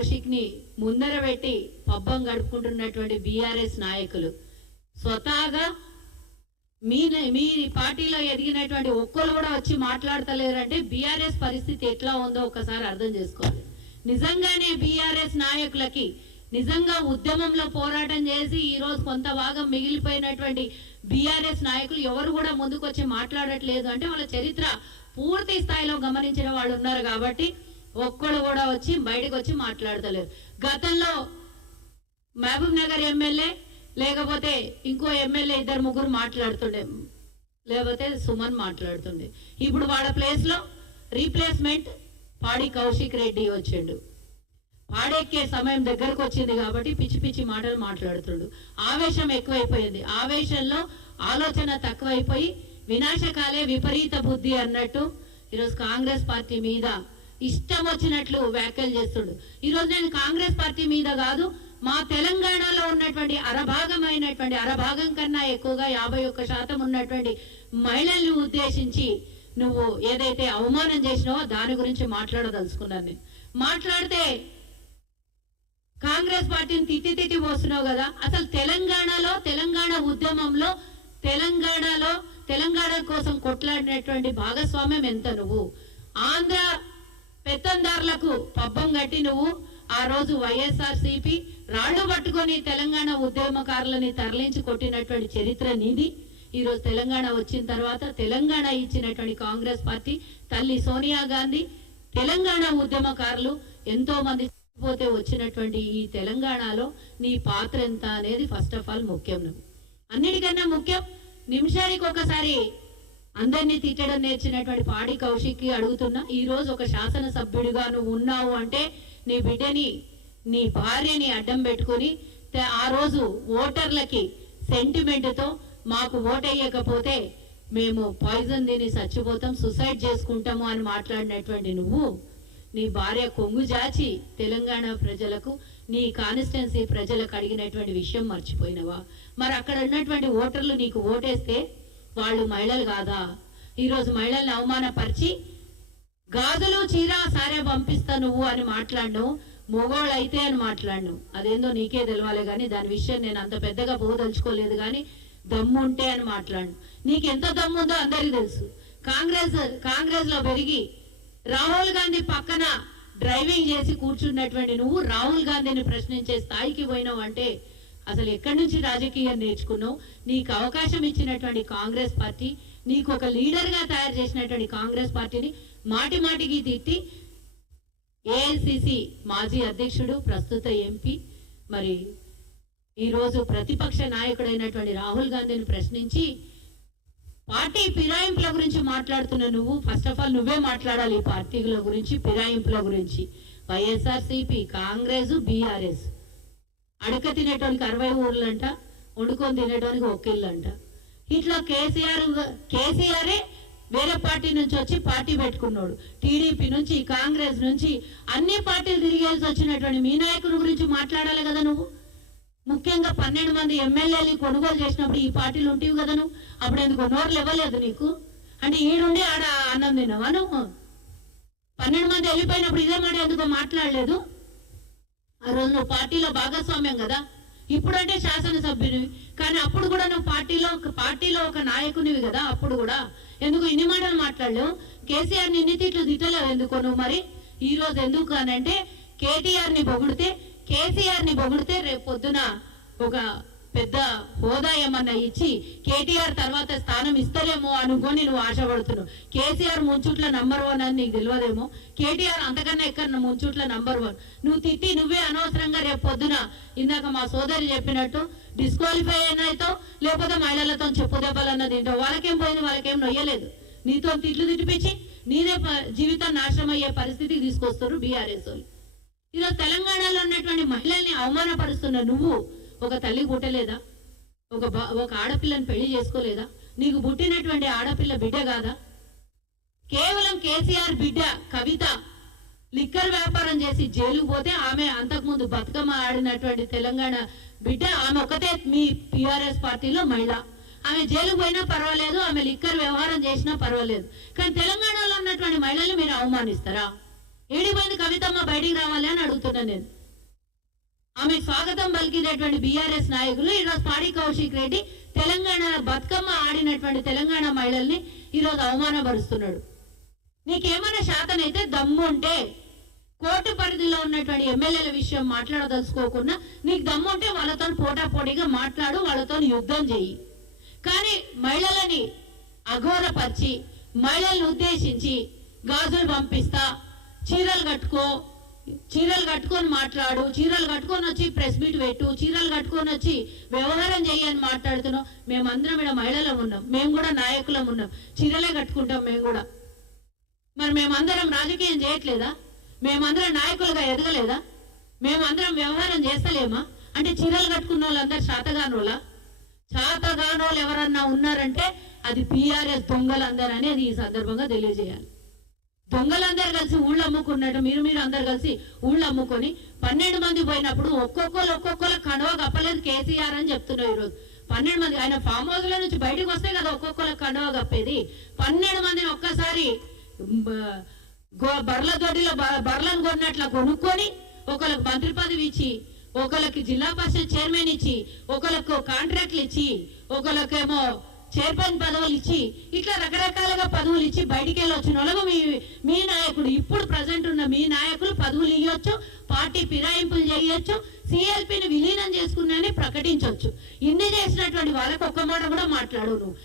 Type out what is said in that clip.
కౌశిక్ని ముందర పెట్టి పబ్బం గడుపుకుంటున్నటువంటి బీఆర్ఎస్ నాయకులు స్వతహాగా మీ పార్టీలో ఎదిగినటువంటి ఒక్కరు కూడా వచ్చి మాట్లాడతలేరంటే బీఆర్ఎస్ పరిస్థితి ఎట్లా ఉందో ఒకసారి అర్థం చేసుకోవాలి. నిజంగానే బీఆర్ఎస్ నాయకులకి నిజంగా ఉద్యమంలో పోరాటం చేసి ఈరోజు కొంత భాగం మిగిలిపోయినటువంటి బీఆర్ఎస్ నాయకులు ఎవరు కూడా ముందుకు వచ్చి మాట్లాడట్లేదు అంటే వాళ్ళ చరిత్ర పూర్తి స్థాయిలో గమనించిన వాళ్ళు ఉన్నారు కాబట్టి ఒక్కడు కూడా వచ్చి బయటకు వచ్చి మాట్లాడతలేరు. గతంలో మహబూబ్ నగర్ ఎమ్మెల్యే లేకపోతే ఇంకో ఎమ్మెల్యే ఇద్దరు ముగ్గురు మాట్లాడుతుండే, లేకపోతే సుమన్ మాట్లాడుతుండే. ఇప్పుడు వాళ్ళ ప్లేస్ లో రీప్లేస్మెంట్ పాడి కౌశిక్ రెడ్డి వచ్చిండు. పాడెక్కే సమయం దగ్గరకు వచ్చింది కాబట్టి పిచ్చి పిచ్చి మాటలు మాట్లాడుతుండు. ఆవేశం ఎక్కువైపోయింది. ఆవేశంలో ఆలోచన తక్కువైపోయి వినాశకాలే విపరీత బుద్ధి అన్నట్టు ఈరోజు కాంగ్రెస్ పార్టీ మీద ఇష్టం వచ్చినట్లు వ్యాఖ్యలు చేస్తుండు. ఈరోజు నేను కాంగ్రెస్ పార్టీ మీద కాదు, మా తెలంగాణలో ఉన్నటువంటి అరభాగం కన్నా ఎక్కువగా 51% ఉన్నటువంటి మహిళల్ని ఉద్దేశించి నువ్వు ఏదైతే అవమానం చేసినావో దాని గురించి మాట్లాడదలుచుకున్నాను. నేను మాట్లాడితే కాంగ్రెస్ పార్టీని తిట్టి పోస్తున్నావు కదా. అసలు తెలంగాణ ఉద్యమంలో తెలంగాణ కోసం కొట్లాడినటువంటి భాగస్వామ్యం ఎంత? నువ్వు ఆంధ్ర పెత్తందారులకు పబ్బం కట్టి నువ్వు ఆ రోజు వైఎస్ఆర్సీపీ రాళ్లు పట్టుకొని తెలంగాణ ఉద్యమకారులని తరలించి కొట్టినటువంటి చరిత్ర నీది. ఈరోజు తెలంగాణ వచ్చిన తర్వాత తెలంగాణ ఇచ్చినటువంటి కాంగ్రెస్ పార్టీ తల్లి సోనియా గాంధీ తెలంగాణ ఉద్యమకారులు ఎంతో మంది పోతే వచ్చినటువంటి ఈ తెలంగాణలో నీ పాత్ర ఎంత అనేది ఫస్ట్ ఆఫ్ ఆల్ ముఖ్యం. నువ్వు అన్నిటికన్నా ముఖ్యం, నిమిషానికి ఒకసారి అందరినీ తిట్టడం నేర్చినటువంటి పాడి కౌశిక్కి అడుగుతున్నా, ఈ రోజు ఒక శాసనసభ్యుడిగా నువ్వు ఉన్నావు అంటే నీ బిడ్డని నీ భార్యని అడ్డం పెట్టుకుని ఆ రోజు ఓటర్లకి సెంటిమెంట్తో మాకు ఓటేయకపోతే మేము పాయిజన్ తిని చచ్చిపోతాం, సూసైడ్ చేసుకుంటాము అని మాట్లాడినటువంటి నువ్వు నీ భార్య కొంగు జాచి తెలంగాణ ప్రజలకు నీ కాన్స్టిట్యున్సీ ప్రజలకు అడిగినటువంటి విషయం మర్చిపోయినవా? మరి అక్కడ ఉన్నటువంటి ఓటర్లు నీకు ఓటేస్తే వాళ్ళు మహిళలు కాదా? ఈరోజు మహిళల్ని అవమానపరిచి గాజులు చీర సారే పంపిస్తా నువ్వు అని మాట్లాడను, మొగోళ్ళు అయితే అని మాట్లాడను. అదేందో నీకే తెలవాలి కానీ దాని విషయం నేను అంత పెద్దగా పోదలుచుకోలేదు. కానీ దమ్ముంటే అని మాట్లాడను. నీకెంత దమ్ముందో అందరికీ తెలుసు. కాంగ్రెస్ లో పెరిగి రాహుల్ గాంధీ పక్కన డ్రైవింగ్ చేసి కూర్చున్నటువంటి నువ్వు రాహుల్ గాంధీని ప్రశ్నించే స్థాయికి పోయినావు అంటే అసలు ఎక్కడి నుంచి రాజకీయం నేర్చుకున్నావు? నీకు అవకాశం ఇచ్చినటువంటి కాంగ్రెస్ పార్టీ, నీకు ఒక లీడర్ గా తయారు చేసినటువంటి కాంగ్రెస్ పార్టీని మాటికి తిట్టి ఏఐసిసి మాజీ అధ్యక్షుడు ప్రస్తుత ఎంపీ మరి ఈరోజు ప్రతిపక్ష నాయకుడైనటువంటి రాహుల్ గాంధీని ప్రశ్నించి పార్టీ ఫిరాయింపుల గురించి మాట్లాడుతున్న నువ్వు ఫస్ట్ ఆఫ్ ఆల్ నువ్వే మాట్లాడాలి. ఈ పార్టీల గురించి, ఫిరాయింపుల గురించి. వైఎస్ఆర్సీపీ, కాంగ్రెస్, బీఆర్ఎస్ అడక తినేటోనికి 60 ఊర్లంట, వండుకొని తినేటోనికి ఒక ఇల్లు అంట. ఇట్లా కేసీఆరే వేరే పార్టీ నుంచి వచ్చి పార్టీ పెట్టుకున్నాడు. టీడీపీ నుంచి, కాంగ్రెస్ నుంచి అన్ని పార్టీలు తిరిగేసి వచ్చినటువంటి మీ నాయకుల గురించి మాట్లాడాలి కదా నువ్వు. ముఖ్యంగా 12 మంది ఎమ్మెల్యేలు కొనుగోలు చేసినప్పుడు ఈ పార్టీలు ఉంటేవి కదా నువ్వు. అప్పుడు ఎందుకు నోర్లు ఇవ్వలేదు నీకు? అంటే ఈడుండి ఆడ అన్నం తిన్నావా నువ్వు? 12 మంది వెళ్ళిపోయినప్పుడు ఇదే మాట ఎందుకో మాట్లాడలేదు? ఆ రోజు నువ్వు పార్టీలో భాగస్వామ్యం కదా. ఇప్పుడంటే శాసనసభ్యునివి, కానీ అప్పుడు కూడా నువ్వు పార్టీలో ఒక నాయకునివి కదా. అప్పుడు కూడా ఎందుకు ఇన్ని మాటలు మాట్లాడలేవు? కేసీఆర్ ని ఇన్ని తిట్లు తిట్టలేవు ఎందుకో నువ్వు? మరి ఈ రోజు ఎందుకు అని అంటే కేసీఆర్ ని పొగిడితే రేపు పొద్దున ఒక పెద్ద హోదా ఏమన్నా ఇచ్చి కేటీఆర్ తర్వాత స్థానం ఇస్తారేమో అనుకొని నువ్వు ఆశపడుతున్నావు. కేసీఆర్ ముంచుట్ల నంబర్ 1 అని నీకు తెలియదేమో. కేటీఆర్ అంతకన్నా ఎక్కడ ముంచుట్ల నంబర్ 1. నువ్వు తిట్టి నువ్వే అనవసరంగా రేపు పొద్దున ఇందాక మా సోదరి చెప్పినట్టు డిస్క్వాలిఫై అయినాయితో లేకపోతే మహిళలతో చెప్పు దెబ్బలన్న తింటావు. వాళ్ళకేం పోయింది? వాళ్ళకేం నొయ్యలేదు. నీతో తిట్లు తిట్టిపించి నీదే జీవితం నాశనం అయ్యే పరిస్థితికి తీసుకొస్తారు బీఆర్ఎస్ వాళ్ళు. ఈరోజు తెలంగాణలో ఉన్నటువంటి మహిళల్ని అవమానపరుస్తున్న నువ్వు ఒక తల్లి పుట్టలేదా? ఒక ఆడపిల్లని పెళ్లి చేసుకోలేదా? నీకు పుట్టినటువంటి ఆడపిల్ల బిడ్డ కాదా? కేవలం కేసీఆర్ బిడ్డ కవిత లిక్కర్ వ్యాపారం చేసి జైలుకు పోతే ఆమె అంతకుముందు బతుకమ్మ ఆడినటువంటి తెలంగాణ బిడ్డ, ఆమె ఒకతే మీ టీఆర్ఎస్ పార్టీలో మహిళ. ఆమె జైలుకు పోయినా పర్వాలేదు, ఆమె లిక్కర్ వ్యవహారం చేసినా పర్వాలేదు. కానీ తెలంగాణలో ఉన్నటువంటి మహిళల్ని మీరు అవమానిస్తారా? ఏడిపోయింది కవితమ్మ బయటికి రావాలి అని అడుగుతున్నా నేను. ఆమె స్వాగతం పలికినటువంటి బీఆర్ఎస్ నాయకులు ఈరోజు పాడి కౌశిక్ రెడ్డి తెలంగాణ బతుకమ్మ ఆడినటువంటి తెలంగాణ మహిళల్ని ఈరోజు అవమానపరుస్తున్నాడు. నీకేమైనా శాతనైతే దమ్ము ఉంటే కోర్టు పరిధిలో ఉన్నటువంటి ఎమ్మెల్యేల విషయం మాట్లాడదలుచుకోకుండా నీకు దమ్ము ఉంటే వాళ్ళతో పోటాపోటీగా మాట్లాడు, వాళ్ళతో యుద్ధం చెయ్యి. కానీ మహిళలని అఘోరపరిచి మహిళలను ఉద్దేశించి గాజులు పంపిస్తా, చీరలు కట్టుకొని మాట్లాడు, చీరలు కట్టుకొని వచ్చి ప్రెస్ మీట్ పెట్టు, చీరలు కట్టుకొని వచ్చి వ్యవహారం చేయని మాట్లాడుతున్నాం. మేమందరం ఇక్కడ మహిళలం ఉన్నాం, మేము కూడా నాయకులం ఉన్నాం, చీరలే కట్టుకుంటాం మేము కూడా. మరి మేమందరం రాజకీయం చేయట్లేదా? మేమందరం నాయకులుగా ఎదగలేదా? మేమందరం వ్యవహారం చేస్తలేమా? అంటే చీరలు కట్టుకున్న వాళ్ళందరూ శాతగానోళ్ళ? శాతగానోళ్ళు ఎవరన్నా ఉన్నారంటే అది బీఆర్ఎస్ దొంగలందరూ అనేది ఈ సందర్భంగా తెలియజేయాలి. దొంగలందరూ కలిసి ఊళ్ళు అమ్ముకున్నట్టు మీరు అందరు కలిసి ఊళ్ళు అమ్ముకొని 12 మంది పోయినప్పుడు ఒక్కొక్కరు కండువా కప్పలేదు కేసీఆర్ అని చెప్తున్నారు. ఈరోజు 12 మంది ఆయన ఫామ్ హౌస్ లో నుంచి బయటకు వస్తే కదా ఒక్కొక్కరు కండువా కప్పేది. 12 మందిని ఒక్కసారి బర్ల దొడ్డిలో బర్లను కొన్నట్ల కొనుక్కొని ఒకరికి మంత్రి పదవి ఇచ్చి, ఒకరికి జిల్లా పరిషత్ చైర్మన్ ఇచ్చి, ఒకరికి కాంట్రాక్ట్లు ఇచ్చి, ఒకరికేమో చైర్మన్ పదవులు ఇచ్చి, ఇట్లా రకరకాలుగా పదవులు ఇచ్చి బయటికి వెళ్ళి వచ్చిన వాళ్ళకు మీ నాయకుడు ఇప్పుడు ప్రజెంట్ ఉన్న మీ నాయకులు పదవులు ఇవ్వచ్చు, పార్టీ ఫిరాయింపులు చేయొచ్చు, సిఎల్పిని విలీనం చేసుకున్నానని ప్రకటించవచ్చు. ఇన్ని చేసినటువంటి వాళ్ళకు ఒక్క మాట కూడా మాట్లాడు నువ్వు.